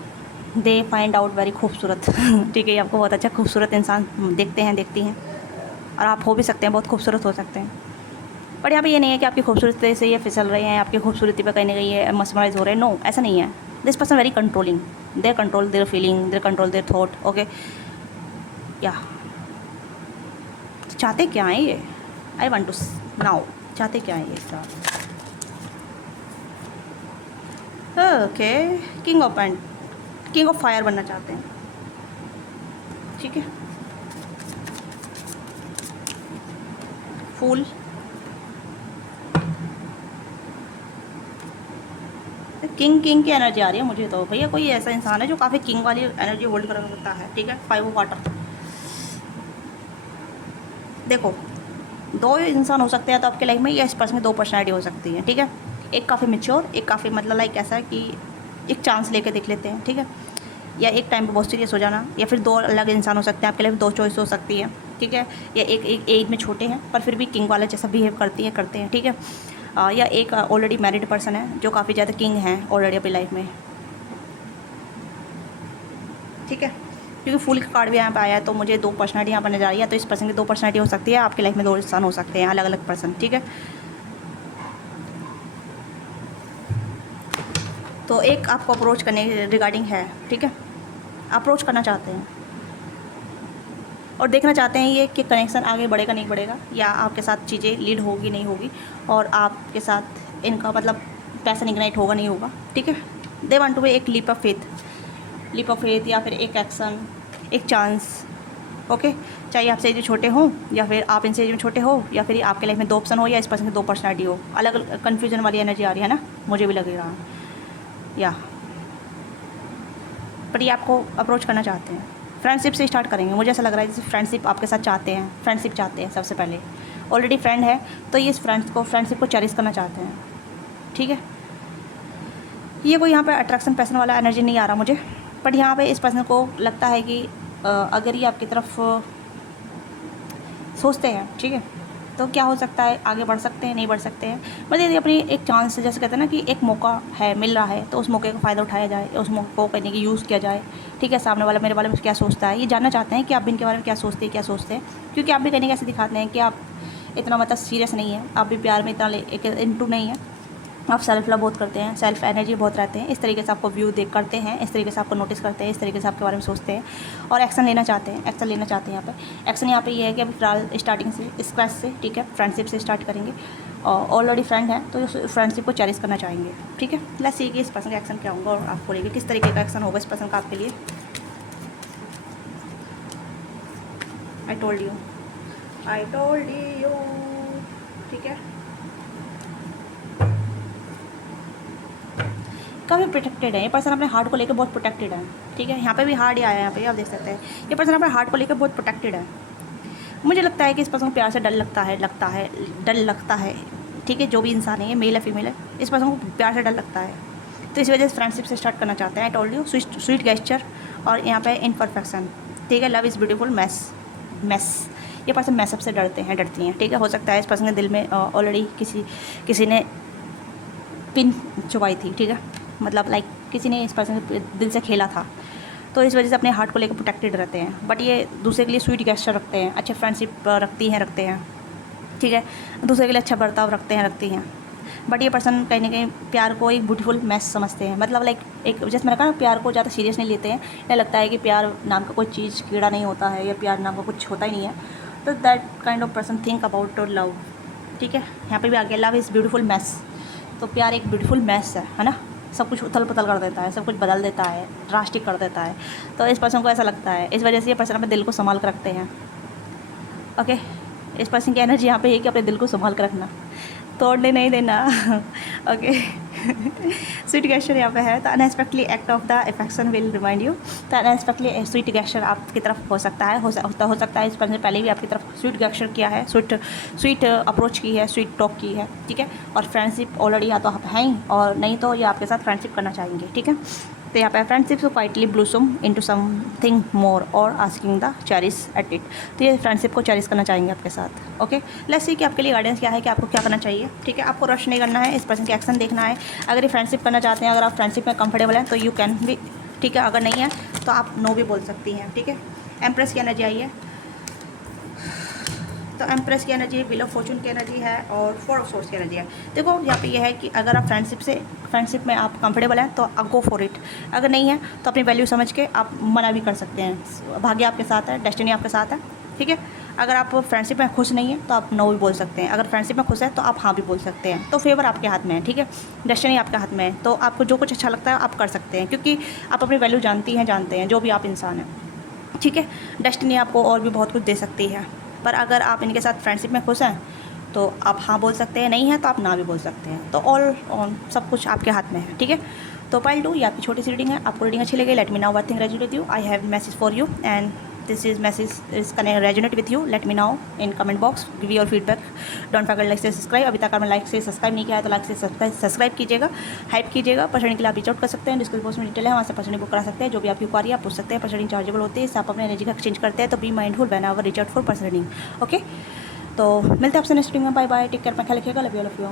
दे फाइंड आउट वेरी खूबसूरत ठीक है, ये आपको बहुत अच्छा खूबसूरत इंसान देखती हैं, और आप हो भी सकते हैं, बहुत खूबसूरत हो सकते हैं। पर यहाँ पे ये नहीं है कि आपकी खूबसूरती से ये फिसल रहे हैं, आपकी खूबसूरती पे कहीं ना कहीं ये मस्मराइज हो रहे हैं। नो, ऐसा नहीं है। This person very controlling, there control their feeling, there control their thought. Okay, या चाहते क्या हैं ये? आई वांट टू नाउ, चाहते क्या हैं ये सब? ओके, किंग ऑफ फायर बनना चाहते हैं, ठीक है। फूल, किंग की एनर्जी आ रही है मुझे, तो भैया कोई ऐसा इंसान है जो काफ़ी किंग वाली एनर्जी होल्ड कर सकता है, ठीक है। 5 ऑफ वाटर, देखो, 2 इंसान हो सकते हैं तो आपके लाइफ में, या इस पर्सन की 2 पर्सनैलिटी हो सकती है, ठीक है। एक काफ़ी मेच्योर, एक काफ़ी मतलब लाइक ऐसा है कि एक चांस लेके देख लेते हैं, ठीक है, या एक टाइम पे बहुत सीरियस हो जाना, या फिर 2 अलग इंसान हो सकते हैं आपके लाइफ में, 2 चॉइस हो सकती है, ठीक है। या एक एज में छोटे हैं पर फिर भी किंग वाला जैसा बिहेव करते हैं, ठीक है। या एक ऑलरेडी मैरिड पर्सन है जो काफ़ी ज़्यादा किंग हैं ऑलरेडी अपनी लाइफ में, ठीक है। क्योंकि फूल का कार्ड भी यहाँ पे आया है, तो मुझे 2 पर्सनैलिटी यहाँ पर नजर आ रही है, तो इस पर्सन की 2 पर्सनैलिटी हो सकती है, आपकी लाइफ में 2 इंसान हो सकते हैं, अलग अलग पर्सन, ठीक है। तो एक आपको अप्रोच करने रिगार्डिंग है, ठीक है, अप्रोच करना चाहते हैं और देखना चाहते हैं ये कि कनेक्शन आगे बढ़ेगा नहीं बढ़ेगा, या आपके साथ चीज़ें लीड होगी नहीं होगी, और आपके साथ इनका मतलब पैसा इग्नाइट होगा नहीं होगा, ठीक है। दे वांट टू बी एक लीप ऑफ फेथ, या फिर एक एक्शन, एक चांस। ओके, चाहे आपसे एज में छोटे हों, या फिर आप इनसे एज में छोटे हो, या फिर आपके लाइफ में 2 ऑप्शन हो, या इस पर्सन की 2 पर्सनैलिटी हो। अलग अलग कन्फ्यूजन वाली एनर्जी आ रही है ना, मुझे भी लग रहा है, या पर ये आपको अप्रोच करना चाहते हैं। फ्रेंडशिप से स्टार्ट करेंगे, मुझे ऐसा लग रहा है जैसे फ्रेंडशिप आपके साथ चाहते हैं, फ्रेंडशिप चाहते हैं सबसे पहले। ऑलरेडी फ्रेंड है तो ये इस फ्रेंडशिप को चेरिश करना चाहते हैं, ठीक है। ये कोई यहाँ पे अट्रैक्शन पैसन वाला एनर्जी नहीं आ रहा मुझे, बट यहाँ पे इस पर्सन को लगता है कि अगर ये आपकी तरफ सोचते हैं, ठीक है, तो क्या हो सकता है, आगे बढ़ सकते हैं, नहीं बढ़ सकते हैं। मतलब यदि अपनी एक चांस, जैसे कहते हैं ना कि एक मौका है, मिल रहा है, तो उस मौके का फ़ायदा उठाया जाए, उस मौके को कहने की यूज़ किया जाए, ठीक है। सामने वाला मेरे बारे में क्या सोचता है, ये जानना चाहते हैं कि आप भी इनके बारे में क्या सोचते हैं, क्योंकि आप भी कहने कैसे दिखाते हैं कि आप इतना मतलब सीरियस नहीं है, आप भी प्यार में इतना इंटू नहीं है, आप सेल्फ लव बहुत करते हैं, सेल्फ एनर्जी बहुत रहते हैं, इस तरीके से आपको व्यू देख करते हैं, इस तरीके से आपको नोटिस करते हैं, इस तरीके से आपके बारे में सोचते हैं और एक्शन लेना चाहते हैं, यहाँ पे। एक्शन यहाँ पे ये है कि अभी फिलहाल स्टार्टिंग से स्क्रैच से, ठीक है, फ्रेंडशिप से स्टार्ट करेंगे, और ऑलरेडी फ्रेंड है तो इस फ्रेंडशिप को चेरिश करना चाहेंगे, ठीक है। लेट्स सी कि इस पर्सन का एक्शन क्या होगा, और आपको लेके किस तरीके का एक्शन होगा इस पर्सन का आपके लिए। आई टोल्ड यू, ठीक है। काफ़ी प्रोटेक्टेड है ये पर्सन, अपने हार्ट को लेकर बहुत प्रोटेक्टेड है, ठीक है। यहाँ पे भी हार्ट ही आया है, यहाँ पे आप देख सकते हैं, ये पर्सन अपने हार्ट को लेकर बहुत प्रोटेक्टेड है। मुझे लगता है कि इस पर्सन को प्यार से डर लगता है, ठीक है। जो भी इंसान है, ये मेल है फीमेल है, इस पर्सन को प्यार से डर लगता है, तो इस वजह से फ्रेंडशिप से स्टार्ट करना चाहते हैं। I told you, sweet gesture, और यहाँ पे इनपरफेक्शन, ठीक है। लव इज़ ब्यूटीफुल, मैस ये पर्सन मैसअप से डरती हैं, ठीक है। हो सकता है इस पर्सन के दिल में ऑलरेडी किसी ने पिन चुभाई थी, ठीक है, मतलब लाइक किसी ने इस पर्सन के दिल से खेला था, तो इस वजह से अपने हार्ट को लेकर प्रोटेक्टेड रहते हैं। बट ये दूसरे के लिए स्वीट गेस्चर रखते हैं, अच्छे फ्रेंडशिप रखते हैं, ठीक है। दूसरे के लिए अच्छा बर्ताव रखती हैं। बट ये पर्सन कहीं ना कहीं प्यार को एक ब्यूटीफुल मैस समझते हैं, मतलब लाइक एक, जैसे मैंने कहा, प्यार को ज़्यादा सीरियस नहीं लेते हैं। इन्हें लगता है कि प्यार नाम का कोई चीज़ कीड़ा नहीं होता है, या प्यार नाम का कुछ होता ही नहीं है। तो that kind of person think about love, ठीक है। यहाँ पे भी आगे लव इज़ ब्यूटीफुल मैस, तो प्यार एक ब्यूटीफुल मैस है ना, सब कुछ उथल पुथल कर देता है, सब कुछ बदल देता है, ड्रास्टिक कर देता है। तो इस पर्सन को ऐसा लगता है, इस वजह से ये पर्सन अपने दिल को संभाल कर रखते हैं। ओके, इस पर्सन की एनर्जी यहाँ पे है कि अपने दिल को संभाल कर रखना, तोड़ने नहीं देना। ओके। स्वीट गेस्चर यहाँ पे है, तो unexpectedly act of the affection will remind you. तो अनएक्सपेक्टली स्वीट गेस्चर आपकी तरफ हो सकता है, हो सकता है इस पर्सन ने पहले भी आपकी तरफ स्वीट गेस्चर किया है, स्वीट अप्रोच की है, स्वीट टॉक की है, ठीक है। और फ्रेंडशिप ऑलरेडी या तो आप हैं ही, और नहीं तो ये आपके साथ फ्रेंडशिप करना चाहेंगे, ठीक है। तो यहाँ पे फ्रेंडशिप को quietly blossom into something more और asking the cherish at it. तो ये फ्रेंडशिप को चेरिश करना चाहेंगे आपके साथ। ओके, लेट्स सी कि आपके लिए गाइडेंस क्या है, कि आपको क्या करना चाहिए, ठीक है। आपको रश नहीं करना है, इस पर्सन के एक्शन देखना है। अगर ये फ्रेंडशिप करना चाहते हैं, अगर आप फ्रेंडशिप में कंफर्टेबल हैं तो यू कैन भी, ठीक है। अगर नहीं है तो आप नो भी बोल सकती हैं, ठीक है। एम्प्रेस की एनर्जी आई है, तो एम्प्रेस की एनर्जी, व्हील ऑफ फॉर्चून की एनर्जी है, और फोर ऑफ सोर्स की एनर्जी है। देखो यहाँ पे ये है कि अगर आप फ्रेंडशिप में आप कंफर्टेबल हैं तो आप गो फॉर इट। अगर नहीं है तो अपनी वैल्यू समझ के आप मना भी कर सकते हैं। भाग्य आपके साथ है, डेस्टिनी आपके साथ है, ठीक है। अगर आप फ्रेंडशिप में खुश नहीं है तो आप नो भी बोल सकते हैं। अगर फ्रेंडशिप में खुश है तो आप हाँ भी बोल सकते हैं। तो फेवर आपके हाथ में है, ठीक है। डेस्टिनी आपके हाथ में है, तो आपको जो कुछ अच्छा लगता है आप कर सकते हैं, क्योंकि आप अपनी वैल्यू जानती हैं, जानते हैं जो भी आप इंसान हैं, ठीक है। डेस्टिनी आपको और भी बहुत कुछ दे सकती है, पर अगर आप इनके साथ फ्रेंडशिप में खुश हैं तो आप हाँ बोल सकते हैं, नहीं है तो आप ना भी बोल सकते हैं। तो ऑल ऑन सब कुछ आपके हाथ में है, ठीक है। तो पाइल 2 ये आपकी छोटी सी रीडिंग है। आपको रीडिंग अच्छी लगी, let me now what thing resonate with you. I have message for you and this is message is connect resonate with you. Let me now in comment box, give your feedback. Don't forget like से subscribe. अभी तक अगर like से subscribe नहीं किया है तो like से सब्सक्राइब कीजिएगा, हाइप कीजिएगा। पर्सनिंग के लिए आप रीच आउट कर सकते हैं, डिस्क्रिप्शन बॉक्स में डिटेल है, वहाँ से पर्सनिंग बुक करा सकते हैं। जो भी आपकी क्वारी आप पूछ सकते हैं, पर्सनिंग चार्जेबल होती है, इससे आप अपने एनर्जी का एक्सचेंज करते हैं। तो be mindful whenever reach out for personing. Okay, तो मिलते हैं आपसे नेक्स्ट वीडियो में। बाय बाय, टेक केयर, अपना ख्याल रखिएगा, love you all of you.